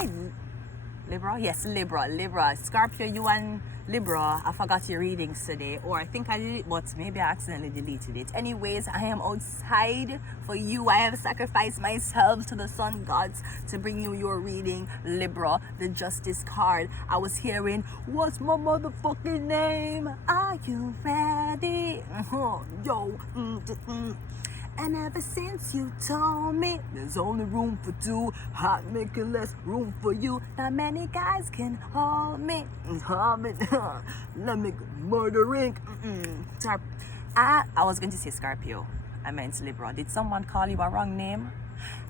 Hi, Libra. Yes, Libra. Scorpio, you and Libra. I forgot your readings today, or I think I did it, but maybe I accidentally deleted it. Anyways, I am outside for you. I have sacrificed myself to the sun gods to bring you your reading, Libra, the Justice card. I was hearing, what's my motherfucking name? Are you ready? Yo. And ever since you told me there's only room for two, hot making less room for you. Not many guys can hold me. Let me murdering. I was going to say Scorpio. I meant Libra. Did someone call you a wrong name?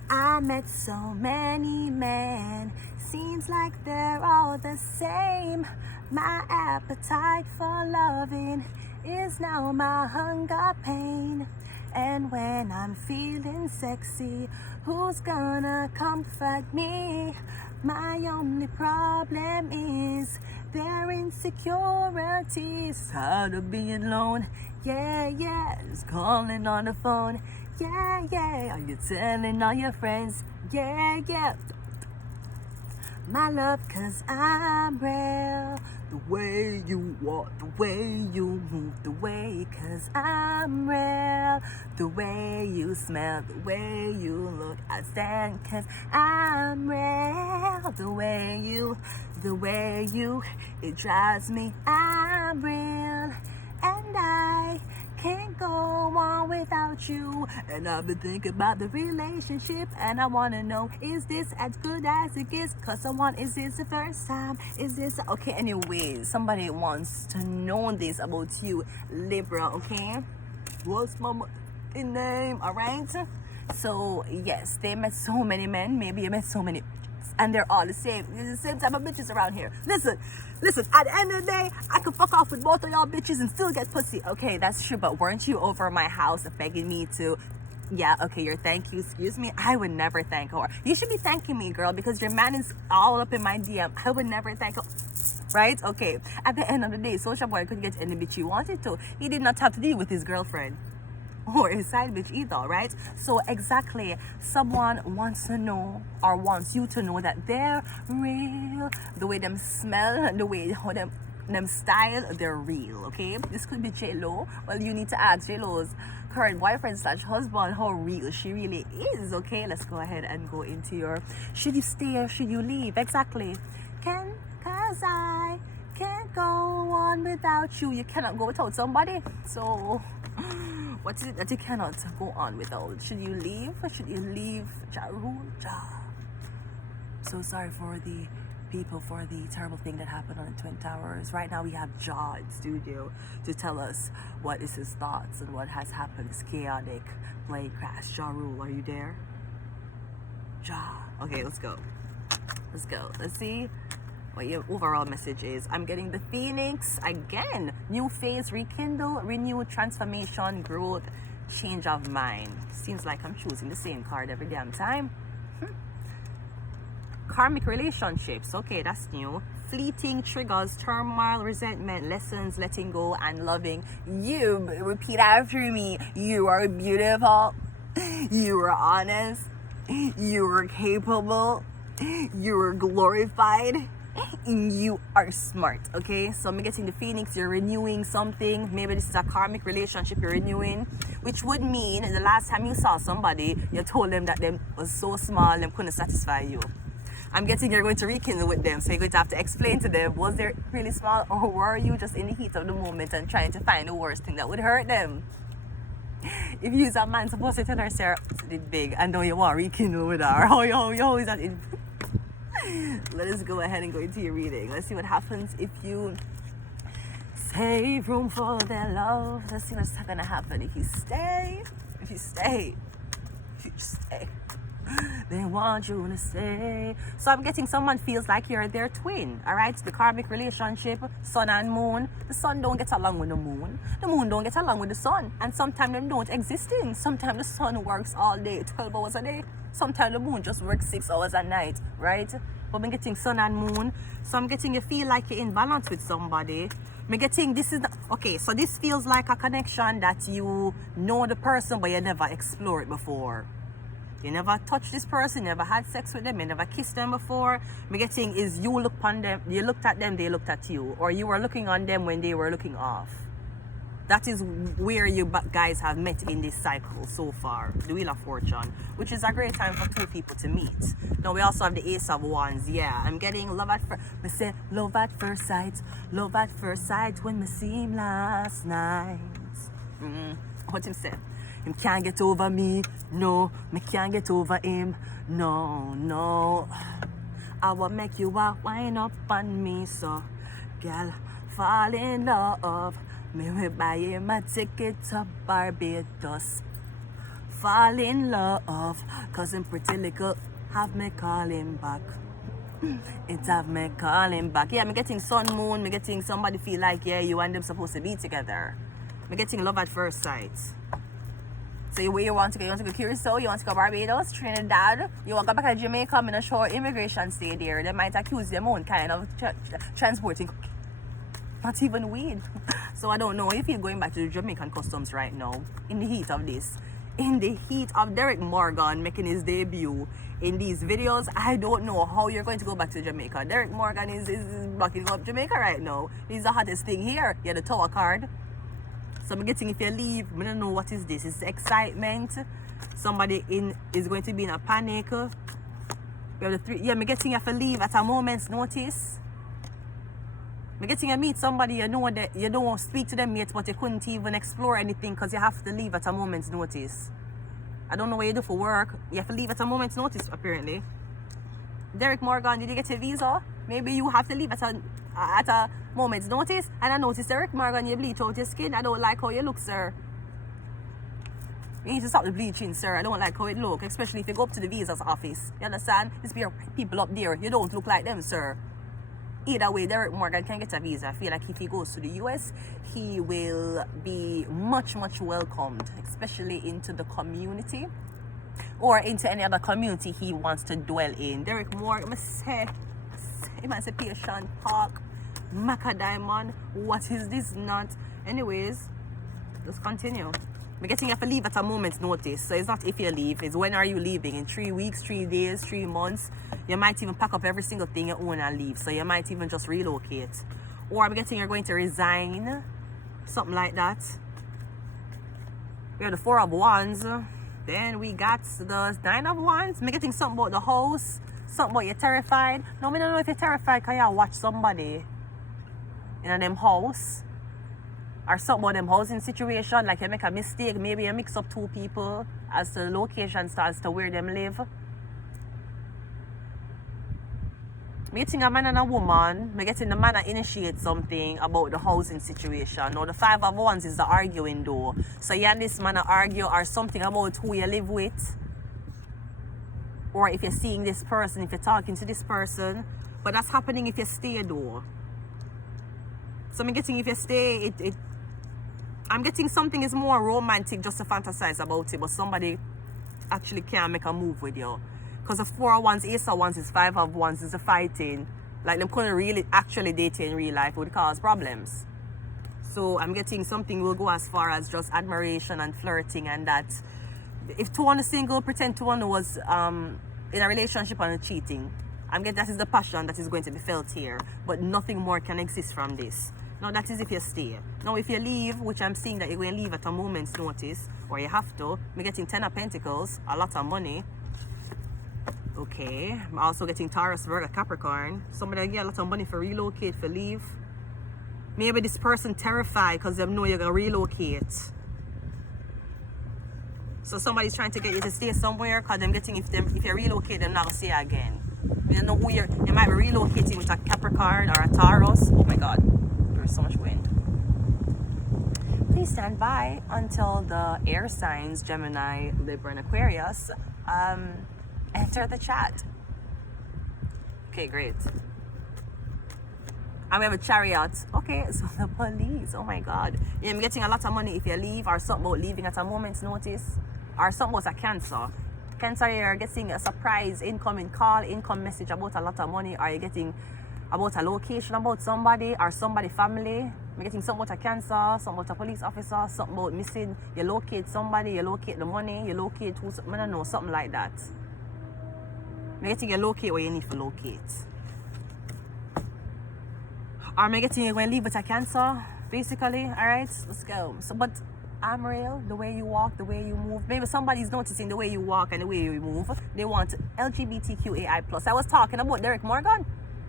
I met so many men. Seems like they're all the same. My appetite for loving is now my hunger pain. And when I'm feeling sexy, who's gonna comfort me? My only problem is their insecurities. Tired of being alone, yeah, just calling on the phone, yeah. Are you telling all your friends, yeah. My love, 'cause I'm real. The way you walk, the way you move, the way, 'cause I'm real. The way you smell, the way you look, I stand 'cause I'm real. The way you, it drives me, I'm real. And I can't go on without you. And I've been thinking about the relationship, and I wanna know, is this as good as it gets? 'Cause I want, is this the first time? Is this okay? Anyways, somebody wants to know this about you, Libra. Okay, what's my name? All right. So yes, they met so many men. Maybe you met so many, and they're all the same. There's the same type of bitches around here. Listen, at the end of the day, I could fuck off with both of y'all bitches and still get pussy. Okay, that's true, but weren't you over my house begging me to, yeah, okay, your thank you, excuse me? I would never thank her. You should be thanking me, girl, because your man is all up in my DM. I would never thank her. Right? Okay. At the end of the day, Social Boy could get any bitch he wanted to. He did not have to deal with his girlfriend or his side bitch either, right? So exactly, someone wants to know, or wants you to know, that they're real. The way them smell, the way how them style, they're real. Okay, this could be J-Lo. Well, you need to ask J-Lo's current boyfriend / husband how real she really is. Okay, let's go ahead and go into your, should you stay or should you leave? Exactly. 'Cause I can't go on without you. You cannot go without somebody. So what is it that you cannot go on without? Should you leave? Or should you leave? Ja Rule, Ja. So sorry for the people, for the terrible thing that happened on the Twin Towers. Right now we have Ja in studio to tell us what is his thoughts and what has happened. This chaotic plane crash. Ja Rule, are you there? Ja. Okay, let's go. Let's see what your overall message is. I'm getting the Phoenix again. New phase, rekindle, renew, transformation, growth, change of mind. Seems like I'm choosing the same card every damn time. Karmic relationships. Okay, that's new. Fleeting triggers, turmoil, resentment, lessons, letting go, and loving. You repeat after me. You are beautiful. You are honest. You are capable. You are glorified. You are smart. Okay, so I'm getting the Phoenix. You're renewing something. Maybe this is a karmic relationship you're renewing, which would mean the last time you saw somebody, you told them that them was so small them couldn't satisfy you. I'm getting you're going to rekindle with them, so you're going to have to explain to them, was they really small, or were you just in the heat of the moment and trying to find the worst thing that would hurt them? If you use a man supposed to tell her, Sarah, it's big, and now you want to rekindle with her. Oh, is that it? Let us go ahead and go into your reading. Let's see what happens if you save room for their love. Let's see what's gonna happen if you stay. If you stay. They want you to stay. So I'm getting someone feels like you're their twin. All right, the karmic relationship, sun and moon. The sun don't get along with the moon don't get along with the sun, and sometimes them don't exist in. Sometimes the sun works all day, 12 hours a day. Sometimes the moon just works 6 hours at night, right? But I'm getting sun and moon. So I'm getting you feel like you're in balance with somebody. I'm getting this is okay, so this feels like a connection that you know the person but you never explored it before. You never touched this person, never had sex with them, you never kissed them before. Me getting is you look upon them, you looked at them, they looked at you, or you were looking on them when they were looking off. That is where you guys have met in this cycle so far, the Wheel of Fortune, which is a great time for two people to meet. Now we also have the Ace of Wands. Yeah, I'm getting love at first. Me say love at first sight when me see him last night. What him say? Him can't get over me, no, me can't get over him, no. I will make you wind up on me, so girl, fall in love. Me will buy him a ticket to Barbados. Fall in love, cause him pretty little have me calling back. It have me calling back. Yeah, me getting sun, moon, me getting somebody feel like, yeah, you and them supposed to be together. Me getting love at first sight. So where you want to go? You want to go Curacao? You want to go Barbados? Trinidad? You want to go back to Jamaica? I'm in a short immigration stay there. They might accuse them own kind of transporting. Not even weed. So I don't know if you're going back to the Jamaican customs right now, in the heat of this. In the heat of Derek Morgan making his debut in these videos, I don't know how you're going to go back to Jamaica. Derek Morgan is backing up Jamaica right now. He's the hottest thing here. Yeah, the tower card. So I'm getting, if you leave, I don't know what is this. It's excitement. Somebody is going to be in a panic. We have the three. Yeah, I'm getting you have to leave at a moment's notice. I'm getting you meet somebody, you know that you don't speak to them yet, but you couldn't even explore anything because you have to leave at a moment's notice. I don't know what you do for work. You have to leave at a moment's notice, apparently. Derek Morgan, did you get your visa? Maybe you have to leave at a moment's notice. And I noticed, Derek Morgan, you bleach out your skin. I don't like how you look, sir. You need to stop the bleaching, sir. I don't like how it looks, especially if you go up to the visa's office. You understand? There's people up there. You don't look like them, sir. Either way, Derek Morgan can get a visa. I feel like if he goes to the US, he will be much, much welcomed, especially into the community or into any other community he wants to dwell in. Derek Morgan, Emancipation Park, Maca Diamond, what is this not? Anyways, let's continue. We're getting you have to leave at a moment's notice. So it's not if you leave, it's when are you leaving? In 3 weeks, 3 days, 3 months. You might even pack up every single thing you own and leave. So you might even just relocate. Or I'm getting you're going to resign. Something like that. We have the 4 of Wands. Then we got the 9 of Wands. I'm getting something about the house. Something about you're terrified. No, I don't know if you're terrified because you watch somebody in a them house. Or something about them housing situation, like you make a mistake, maybe you mix up 2 people as to the locations as to where them live. Me getting a man and a woman, me getting the man to initiate something about the housing situation. Now the 5 of Wands is the arguing though. So you and this man argue or something about who you live with. Or if you're seeing this person, if you're talking to this person. But that's happening if you stay though. So I'm getting if you stay, I'm getting something is more romantic just to fantasize about it, but somebody actually can't make a move with you. Because the 4 of Wands, Ace of Wands is 5 of Wands is a fighting. Like them couldn't really actually date in real life would cause problems. So I'm getting something will go as far as just admiration and flirting and that. If 2 on a single, pretend 2 on was in a relationship and cheating. I'm getting that is the passion that is going to be felt here. But nothing more can exist from this. Now that is if you stay. Now if you leave, which I'm seeing that you're going to leave at a moment's notice, or you have to, I'm getting 10 of Pentacles, a lot of money. Okay, I'm also getting Taurus, Virgo, Capricorn. Somebody get a lot of money for relocate, for leave. Maybe this person terrified because they know you're going to relocate. So somebody's trying to get you to stay somewhere because I'm getting if you relocate, they're not going to see you again. You know who you might be relocating with a Capricorn or a Taurus. Oh my God. There's so much wind. Please stand by until the air signs Gemini, Libra, and Aquarius enter the chat. Okay, great. And we have a Chariot. Okay, so the police. Oh my God. Yeah, I'm getting a lot of money if you leave, or something about leaving at a moment's notice, or something about a Cancer. Cancer, you're getting a surprise incoming call, income message about a lot of money, or you're getting about a location about somebody or somebody family. I'm getting something about a cancer, something about a police officer, something about missing, you locate somebody, you locate the money, you locate who's, I don't know, something like that. I'm getting you locate where you need to locate. Or am I getting you going to leave with a cancer, basically? Alright, let's go. So, but I'm real, the way you walk, the way you move. Maybe somebody's noticing the way you walk and the way you move. They want LGBTQAI+. I was talking about Derek Morgan.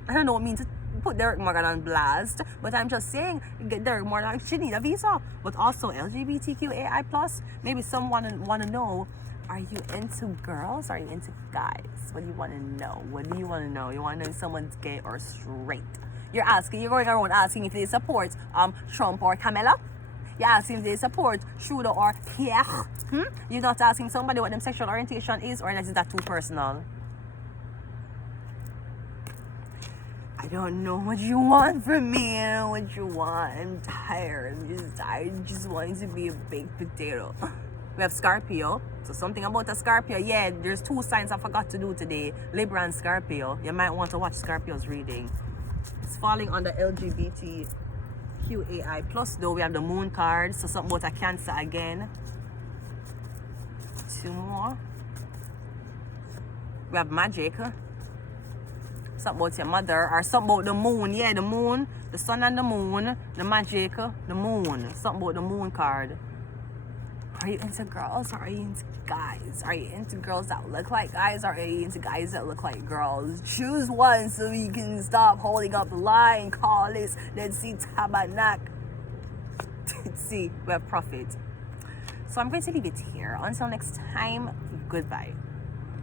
I don't know what it means to put Derek Morgan on blast, but I'm just saying, get Derek Morgan, she need a visa. But also LGBTQAI+. Maybe someone want to know, are you into girls? Are you into guys? What do you want to know? What do you want to know? You want to know if someone's gay or straight? You're going around asking if they support Trump or Kamala. You're asking if they support Trudeau or Pierre. You're not asking somebody what their sexual orientation is, or is that too personal? I don't know what you want from me. I don't know what you want. I'm tired. I just want to be a baked potato. We have Scorpio. So something about a Scorpio. Yeah, there's 2 signs I forgot to do today. Libra and Scorpio. You might want to watch Scorpio's reading. It's falling under LGBTQAI+, though. We have the moon card. So something about a Cancer again. 2 more. We have magic. Something about your mother, or something about the moon. Yeah, the moon, the sun and the moon, the magic, the moon. Something about the moon card. Are you into girls or are you into guys? Are you into girls that look like guys or are you into guys that look like girls? Choose one so you can stop holding up the line. Call this. Let's see Tabernacle. Let's see, we have Prophet. So I'm going to leave it here. Until next time, goodbye.